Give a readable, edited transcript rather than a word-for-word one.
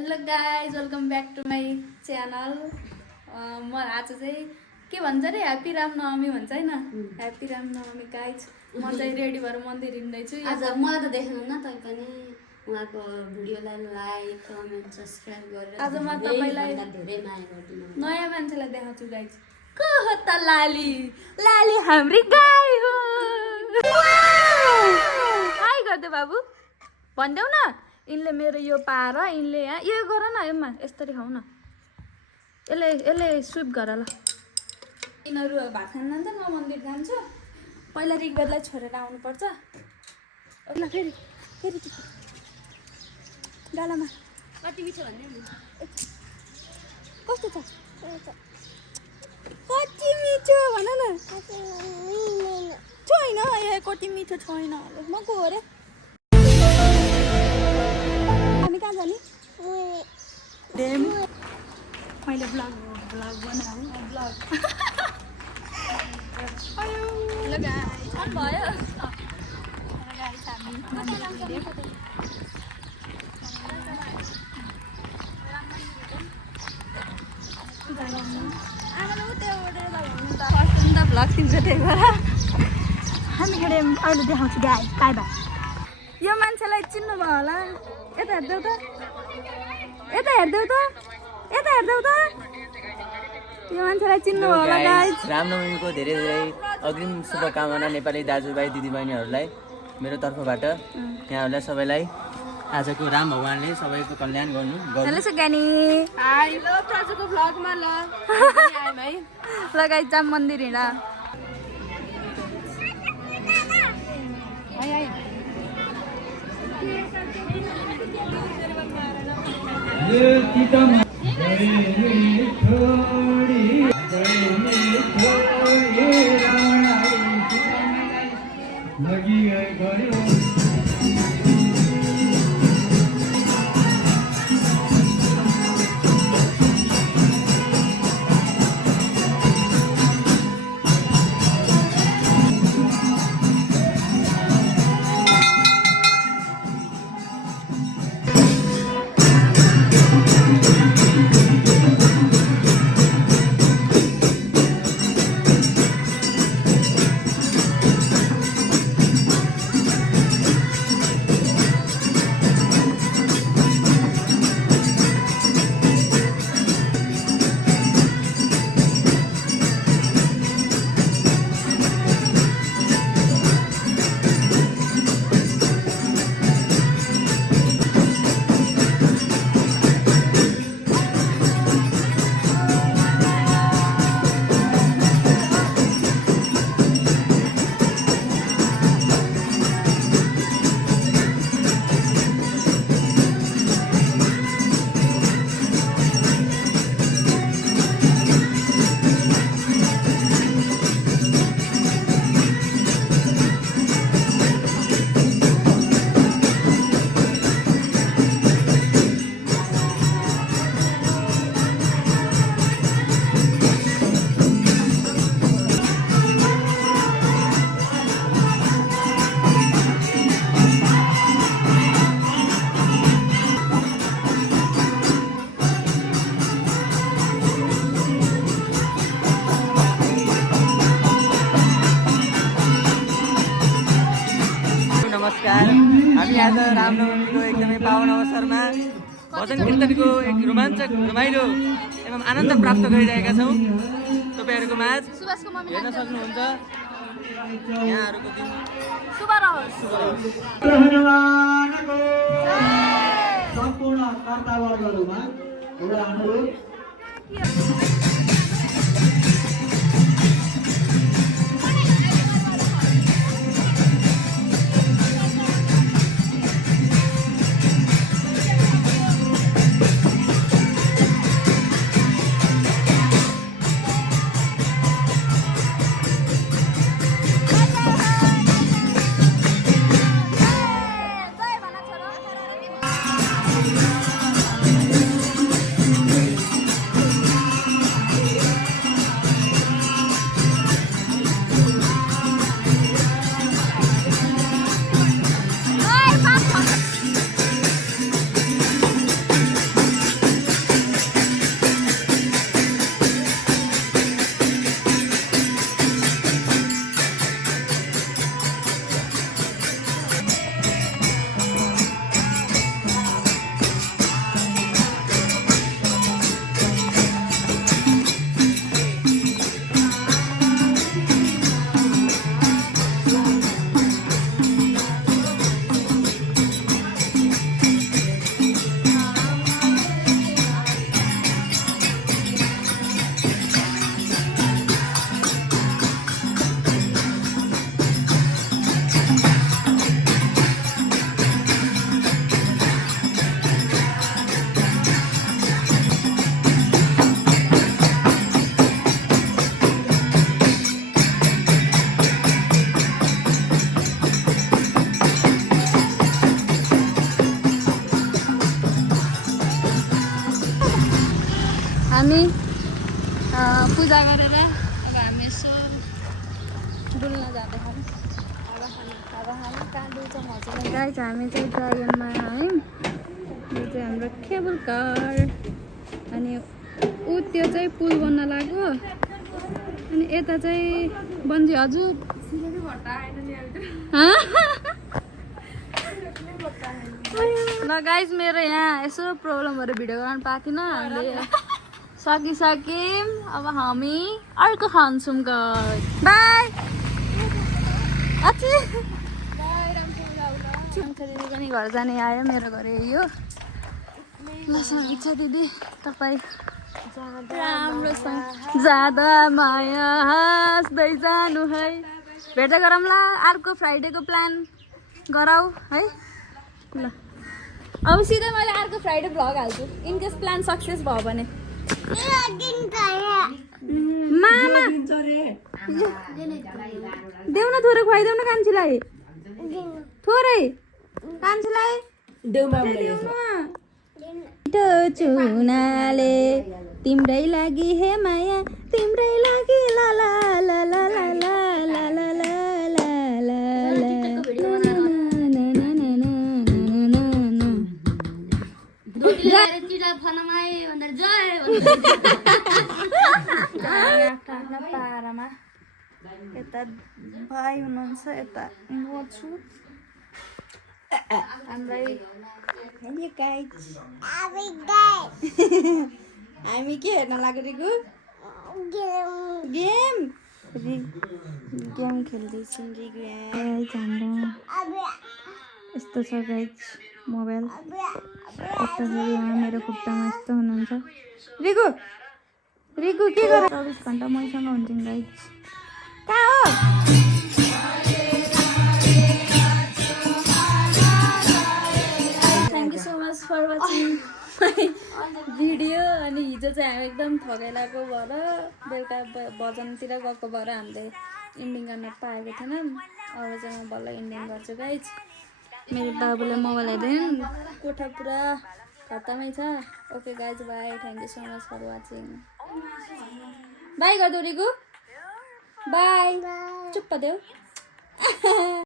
Hello guys welcome back to my channel. म आज चाहिँ के भन्छ अरे ह्याप्पी रामनवमी भन्छ होइन, ह्याप्पी रामनवमी गाइज। म चाहिँ रेडी भएर मन्दिर हिँड्दैछु। आज मलाई त देख्नु न तै पनि उहाँको भिडियोलाई लाइक कमेन्ट सब्स्क्राइब गरेर आज म तपाईलाई धेरै माया गर्दिनु। नयाँ मान्छेलाई देखाउँछु गाइज। को हो त लाली? लाली हाम्री गाई हो। हाई गर्दे बाबु भन्देऊ न। इनले मेरो यो पार, इनले यहाँ यो गर न, यसमा यसरी खाऊ न। यसले स्विप गर ल। यिनीहरू भात खान जान्छ, म मन्दिर जान्छु। पहिला ऋग्वेदलाई छोडेर आउनुपर्छ। ल फेरि फेरि डालामा कति मिठो भन्ने नि कस्तो छ? कति मिठो भन न। छैन ए कति मिठो छैन। म को हो रे? हामी कहाँ जाने? डेम मैले ब्लग बनाऊ ब्लग। हेलो गाइस अन भयो। हेलो गाइस हामी ब्लग तिम्रो त्यही भएर हामी खेल्यौँ। अहिले देखाउँछु गाइस बाई बाई। यो मान्छेलाई चिन्नु भयो होला। यता हेर्देऊ त, यता हेर्देऊ त, यता हेर्देऊ त। यो मान्छेलाई चिन्नु भयो होला गाइस। रामनवमीको धेरै धेरै अग्रिम शुभकामना नेपाली दाजुभाइ दिदीबहिनीहरूलाई मेरो तर्फबाट। यहाँहरूलाई सबैलाई आजको राम भगवानले सबैको कल्याण गर्नु। हेलो सुगानी। हाई लो आजको भ्लगमा ल आइम है। ल गाइस जाम मन्दिर हिँड। हाय हाय नमस्कार। हामी आज रामनवमीको एकदमै पावन अवसरमा भजन कीर्तनको एक रोमाञ्चक रमाइलो एवं आनन्द प्राप्त गरिरहेका छौँ तपाईँहरूको माझ। हेर्न सक्नुहुन्छ यहाँहरूको दिन शुभ रहोस्। सम्पूर्ण कर्तावर्गहरूमा एउटा अनुरोध। हामी पूजा गरेर अब हामी यसो डुल्न जाँदैछौँ गाइस हामी चाहिँ ड्रागनमा है यो चाहिँ हाम्रो केबल कार अनि ऊ त्यो चाहिँ पुल बन्न लाग्यो अनि यता चाहिँ बन्जी हजुर ल गाइस मेरो यहाँ यसो प्रब्लमहरू भिडियो गर्न पाएको थिएन हामीले सकिसक्यौँ अब हामी अर्को खान्छौँ गाइस बाई दिदी पनि घर जाने आयो मेरो घर यो ल सकिन्छ दिदी तपाईँ राम्रोसँग जाँदा माया हाँस्दै जानु है भेट्दै गरौँला अर्को फ्राइडेको प्लान गराऊ है ल अब सिधै मैले अर्को फ्राइडे भ्लग हाल्छु इनकेस प्लान सक्सेस भयो भने मामा देऊ न थोरै खुवाइदेऊ न कान्छीलाई थोरै कान्छीलाई चुनाले तिम्रै लागि हे माया तिम्रै लागि ला ला ला ला ला ला ला ला ला पारामा यता भाइ हुनुहुन्छ यता म छु हामीलाई हामी के हेर्न लाग्यो रिगु गेम गेम खेल्दैछौँ रिगु हाम्रो यस्तो छ गाइज मोबाइल यताखेरि उहाँ मेरो खुट्टामा यस्तो हुनुहुन्छ रिगु रिगु के गर 24 घन्टा मैसँग हुन्छन् गाइज कहाँ हो thank you so much for watching video अनि हिजो चाहिँ हामी एकदम थकाइलाको भएर बेलुका भजनतिर गएको भएर हामीले इन्डिङ गर्न पाएको थिएनौँ अब चाहिँ म बल्ल इन्डिङ गर्छु गाइज मेरो बाबुले मोबाइल हेर्दैन कोठा पुरा खत्तमै छ okay guys bye thank you so much for watching bye गरिदेऊ रिगु बाई चुप्प देऊ